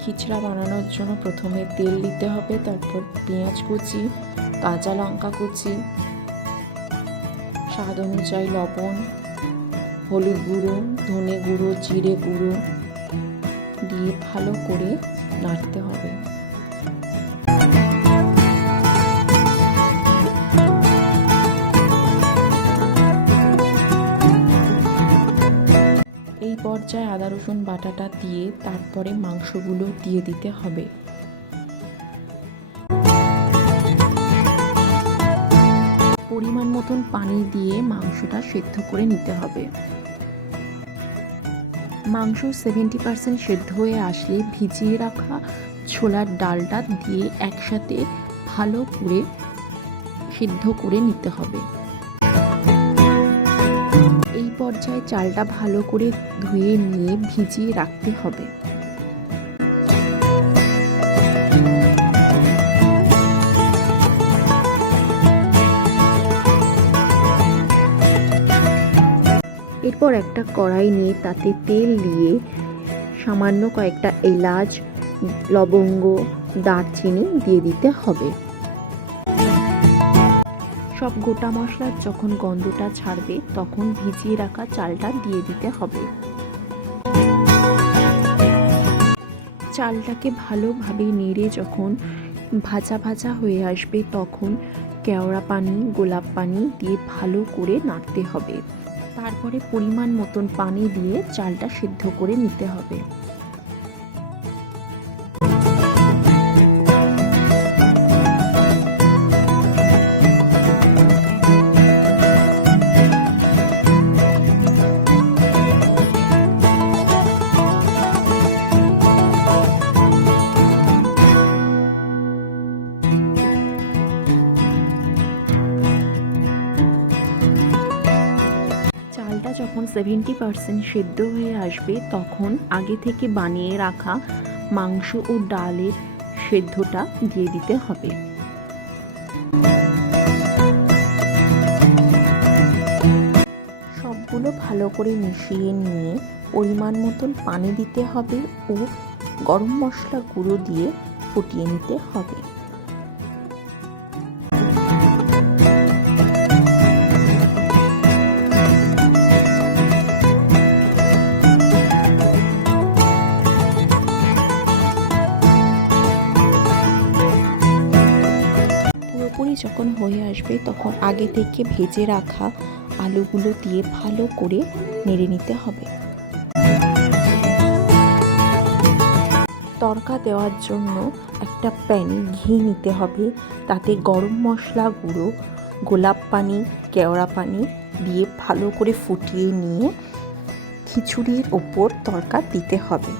খিচড়া বানানোর জন্য প্রথমে তেল দিতে হবে, তারপর পেঁয়াজ কুচি, কাঁচা লঙ্কা কুচি, স্বাদ অনুযায়ী লবণ, হলুদ গুঁড়ো, ধনে গুঁড়ো, জিরে গুঁড়ো দিয়ে ভালো করে নাড়তে হবে। এই পর্যায়ে আদা রসুন বাটাটা দিয়ে তারপরে মাংসগুলো দিয়ে দিতে হবে। পরিমাণ মতন পানি দিয়ে মাংসটা সেদ্ধ করে নিতে হবে। মাংস 70% সেদ্ধ হয়ে আসলে ভিজিয়ে রাখা ছোলার ডালটা দিয়ে একসাথে ভালো করে সিদ্ধ করে নিতে হবে। এই পর্যায়ে চালটা ভালো করে ধুয়ে নিয়ে ভিজিয়ে রাখতে হবে। এরপর একটা কড়াই নিয়ে তাতে তেল দিয়ে সামান্য কয়েকটা এলাচ, লবঙ্গ, দারচিনি দিয়ে দিতে হবে। সব গোটা মশলার যখন গন্ধটা ছাড়বে তখন ভিজিয়ে রাখা চালটা দিয়ে দিতে হবে। চালটাকে ভালোভাবে নেড়ে যখন ভাজা ভাজা হয়ে আসবে তখন কেওড়া পানি, গোলাপ পানি দিয়ে ভালো করে নাড়তে হবে। তারপরে পরিমাণ মতন পানি দিয়ে চালটা সিদ্ধ করে নিতে হবে। চালটা যখন 70% সেদ্ধ হয়ে আসবে তখন আগে থেকে বানিয়ে রাখা মাংস ও ডালের সেদ্ধটা দিয়ে দিতে হবে। সবগুলো ভালো করে মিশিয়ে নিয়ে পরিমাণ মতন পানি দিতে হবে ও গরম মশলা গুঁড়ো দিয়ে ফুটিয়ে নিতে হবে। পুরোপুরি যখন হয়ে আসবে তখন আগে থেকে ভেজে রাখা আলুগুলো দিয়ে ভালো করে নেড়ে নিতে হবে। তড়কা দেওয়ার জন্য একটা প্যানে ঘি নিতে হবে, তাতে গরম মশলা গুঁড়ো, গোলাপ পানি, কেওড়া পানি দিয়ে ভালো করে ফুটিয়ে নিয়ে খিচুড়ির ওপর তড়কা দিতে হবে।